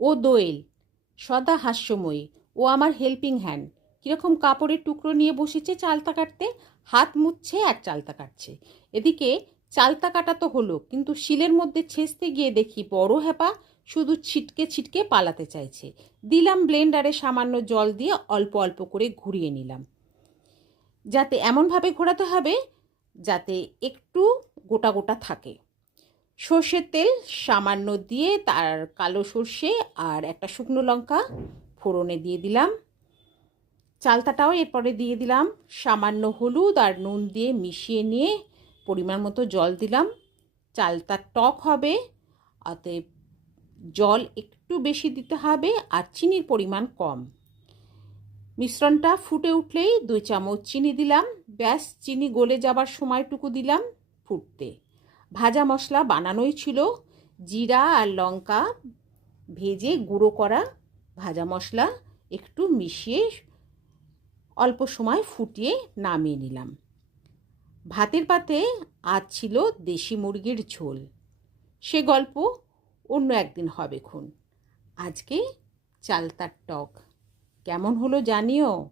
ও দোয়েল, সদা হাস্যময়ী, ও আমার helping hand. কীরকম কাপড়ের টুকরো নিয়ে বসেছে চালতা কাটতে? হাত মুছছে আর চালতা কাটছে। এদিকে চালতা কাটা তো হলো, কিন্তু শিলের মধ্যে ছেঁচতে গিয়ে দেখি বড় হ্যাপা শুধু ছিটকে ছিটকে পালাতে চাইছে। দিলাম ব্লেন্ডারে সামান্য জল দিয়ে অল্প অল্প করে ঘুরিয়ে নিলাম। যাতে এমনভাবে ঘোরাতে হবে, যাতে একটু গোটা গোটা থাকে। সর্ষের তেল সামান্য দিয়ে তার কালো সর্ষে আর একটা শুকনো লঙ্কা ফোড়নে দিয়ে দিলাম। চালতাটাও এরপরে দিয়ে দিলাম। সামান্য হলুদ আর নুন দিয়ে মিশিয়ে নিয়ে পরিমাণ মতো জল দিলাম। চালতা টক হবে, অতএব জল একটু বেশি দিতে হবে আর চিনির পরিমাণ কম। মিশ্রণটা ফুটে উঠলেই দুই চামচ চিনি দিলাম। ব্যাস, চিনি গলে যাবার সময়টুকু দিলাম ফুটতে। ভাজা মশলা বানানোই ছিল। জিরা আর লঙ্কা ভেজে গুঁড়ো করা ভাজা মশলা একটু মিশিয়ে অল্প সময় ফুটিয়ে নামিয়ে নিলাম। ভাতের পাতে আজ ছিল দেশি মুরগির ঝোল। সে গল্প অন্য একদিন হবে খুন। আজকে চালতার টক। কেমন হলো জানিও?